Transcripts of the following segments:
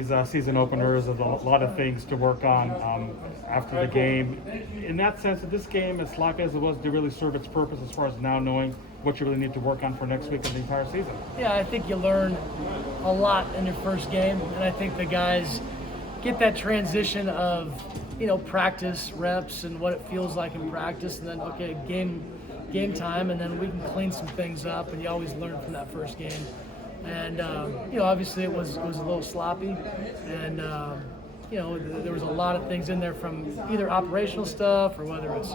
These season openers, there's a lot of things to work on after the game. In that sense, this game, as sloppy as it was, did really serve its purpose as far as now knowing what you really need to work on for next week and the entire season. Yeah, I think you learn a lot in your first game, and I think the guys get that transition of, practice reps and what it feels like in practice, and then okay, game time, and then we can clean some things up, and you always learn from that first game. And obviously it was a little sloppy, and there was a lot of things in there from either operational stuff or whether it's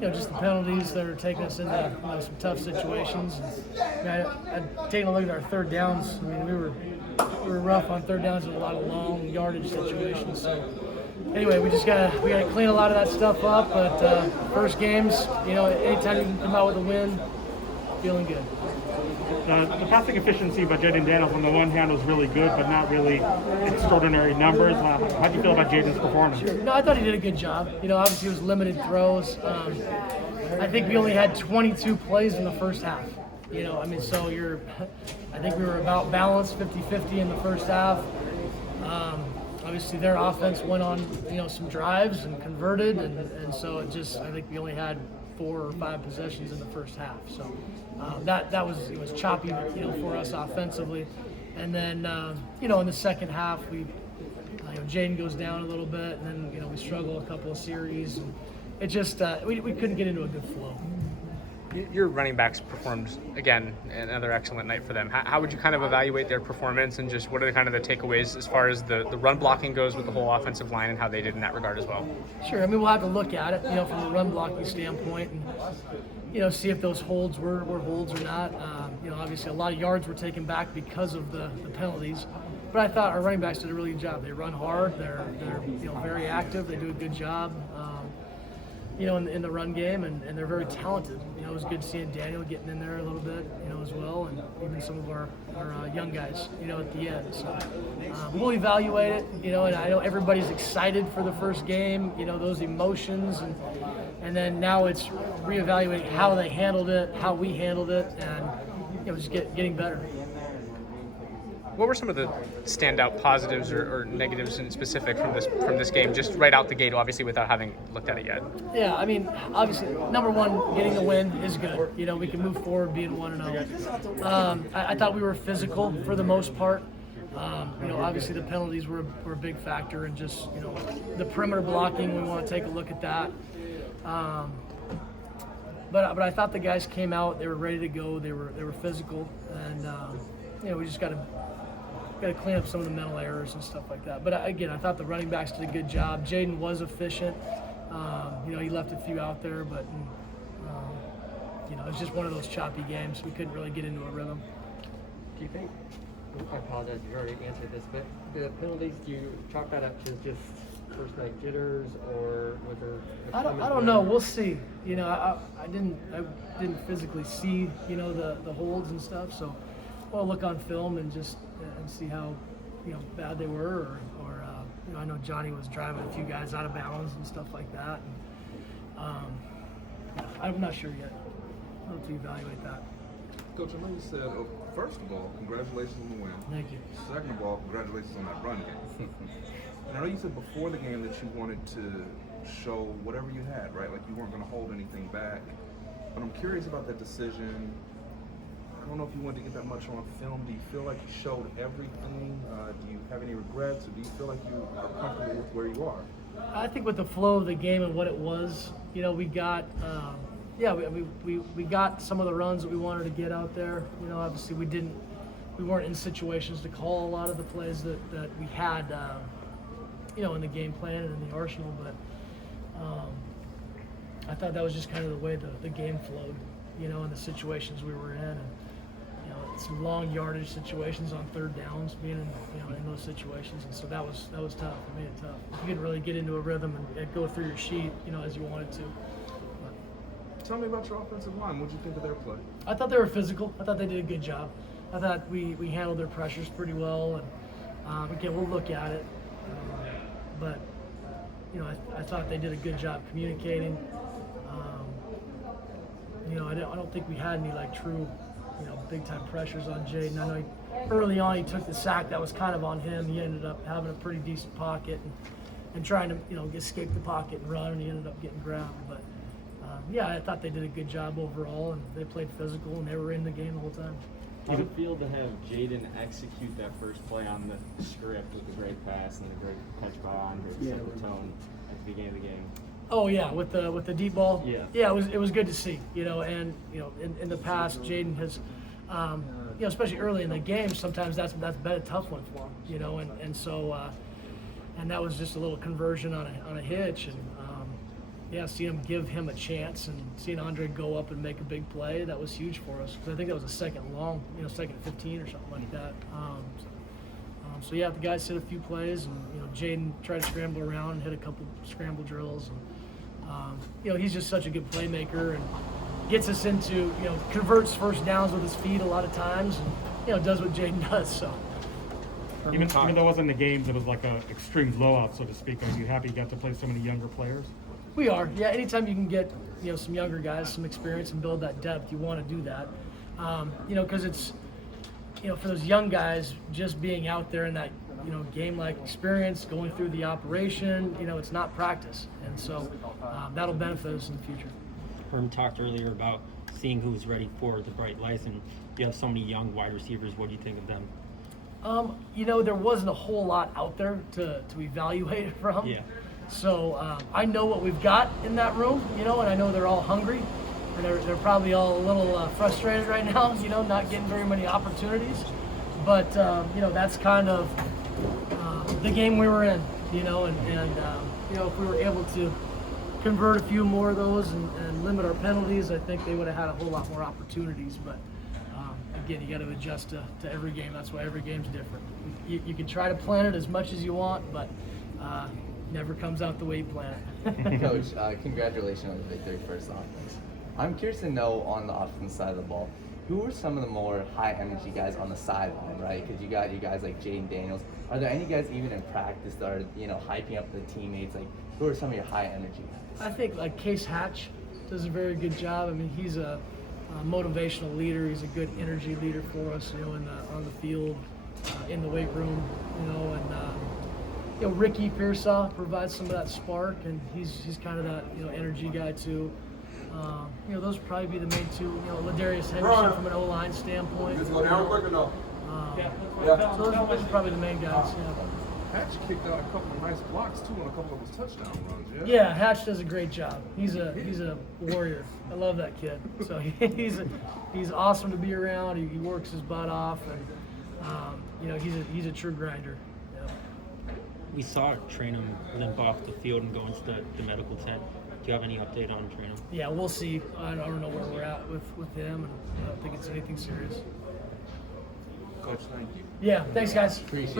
just the penalties that are taking us into some tough situations. And, I'd taken a look at our third downs. I mean, we were rough on third downs with a lot of long yardage situations. So anyway, we gotta clean a lot of that stuff up. But first games, anytime you can come out with a win, feeling good. The passing efficiency by Jaden Daniels on the one hand was really good, but not really extraordinary numbers. How do you feel about Jaden's performance? Sure. No, I thought he did a good job. Obviously it was limited throws. I think we only had 22 plays in the first half. So I think we were about balanced 50-50 in the first half. Obviously their offense went on, some drives and converted, and so I think we only had 4 or 5 possessions in the first half. So it was choppy, for us offensively. And then, in the second half, Jaden goes down a little bit, and then, we struggle a couple of series. And it just, we couldn't get into a good flow. Your running backs performed, again, another excellent night for them. How would you kind of evaluate their performance, and just what are the takeaways as far as the run blocking goes with the whole offensive line and how they did in that regard as well? Sure. I mean, we'll have to look at it, from a run blocking standpoint and, see if those holds were holds or not. Obviously a lot of yards were taken back because of the penalties. But I thought our running backs did a really good job. They run hard. They're very active. They do a good job. In the run game, and they're very talented. It was good seeing Daniel getting in there a little bit, as well, and even some of our young guys, at the end. So we'll evaluate it, and I know everybody's excited for the first game, those emotions, and then now it's reevaluating how they handled it, how we handled it, and just getting better. What were some of the standout positives or negatives in specific from this game, just right out the gate, obviously without having looked at it yet? Yeah, I mean, obviously, number one, getting the win is good. We can move forward being 1-0. I thought we were physical for the most part. Obviously the penalties were a big factor, and just the perimeter blocking. We want to take a look at that. But I thought the guys came out. They were ready to go. They were physical, and we just got to clean up some of the mental errors and stuff like that. But again, I thought the running backs did a good job. Jaden was efficient. He left a few out there, but it's just one of those choppy games. We couldn't really get into a rhythm. Do you think? I apologize, you already answered this, but the penalties, do you chalk that up to just first night jitters, or was there? I don't know. We'll see. I didn't physically see the holds and stuff, so we'll look on film and just see how bad they were, or I know Johnny was driving a few guys out of bounds and stuff like that. And, I'm not sure yet. I'll have to evaluate that. Coach, I know you said, first of all, congratulations on the win. Thank you. Second of all, congratulations on that run game. And I know you said before the game that you wanted to show whatever you had, right? Like you weren't going to hold anything back. But I'm curious about that decision. I don't know if you wanted to get that much on film. Do you feel like you showed everything? Do you have any regrets, or do you feel like you are comfortable with where you are? I think with the flow of the game and what it was, we got, we got some of the runs that we wanted to get out there. Obviously we weren't in situations to call a lot of the plays that we had, in the game plan and in the arsenal. But I thought that was just kind of the way the game flowed, in the situations we were in. And, some long yardage situations on third downs, being in those situations, and so that was tough. It made it tough. You couldn't really get into a rhythm and go through your sheet, as you wanted to. But Tell me about your offensive line. What did you think of their play? I thought they were physical. I thought they did a good job. I thought we handled their pressures pretty well, and again, we'll look at it. But I thought they did a good job communicating. I don't think we had any true big time pressures on Jaden. I know early on he took the sack that was kind of on him. He ended up having a pretty decent pocket and trying to escape the pocket and run, and he ended up getting grabbed. But yeah, I thought they did a good job overall, and they played physical and they were in the game the whole time. How'd it feel to have Jaden execute that first play on the script with a great pass and a great catch by Andre to set the tone at the beginning of the game? Oh yeah, with the deep ball. Yeah. It was good to see. And in the past, Jaden has, especially early in the game, sometimes that's been a tough one for him. And so and that was just a little conversion on a hitch, and seeing him give him a chance and seeing Andre go up and make a big play, that was huge for us. Because I think that was a second long, second 15 or something like that. So yeah, the guys hit a few plays, and Jaden tried to scramble around and hit a couple scramble drills. And, he's just such a good playmaker and gets us into, converts first downs with his feet a lot of times, and does what Jaden does. So. Even though it wasn't the games, it was like an extreme blowout, so to speak. Are you happy you got to play so many younger players? We are, yeah. Anytime you can get, some younger guys, some experience, and build that depth, you want to do that. Because it's, for those young guys, just being out there in that, game-like experience, going through the operation, it's not practice, and so that'll benefit us in the future. Herm talked earlier about seeing who's ready for the bright lights, and you have so many young wide receivers. What do you think of them? There wasn't a whole lot out there to evaluate it from. Yeah. So I know what we've got in that room, and I know they're all hungry, and they're probably all a little frustrated right now, not getting very many opportunities. But that's kind of the game we were in, and if we were able to convert a few more of those and limit our penalties, I think they would have had a whole lot more opportunities. But again, you got to adjust to every game. That's why every game's different. You can try to plan it as much as you want, but never comes out the way you plan it. Coach, congratulations on the victory first off. I'm curious to know on the offensive side of the ball, who were some of the more high energy guys on the sideline, right? Because you got you guys like Jaden Daniels. Are there any guys even in practice that are, hyping up the teammates? Like, who are some of your high energy guys? I think like Case Hatch does a very good job. I mean, he's a motivational leader. He's a good energy leader for us, on the field, in the weight room, and Ricky Pearsall provides some of that spark, and he's kind of that energy guy too. Those would probably be the main two. Ladarius Henderson from an O-line standpoint. Go down quick or no? So those are probably the main guys. Hatch kicked out a couple of nice blocks too on a couple of his touchdown runs. Yeah, Hatch does a great job. He's a warrior. I love that kid. So he's awesome to be around. He works his butt off, and he's a true grinder. Yeah. We saw Trainum limp off the field and go into the medical tent. Do you have any update on Trainum? Yeah, we'll see. I don't know where we're at with him, and I don't think it's anything serious. Coach, thank you. Yeah, thanks guys. Appreciate it.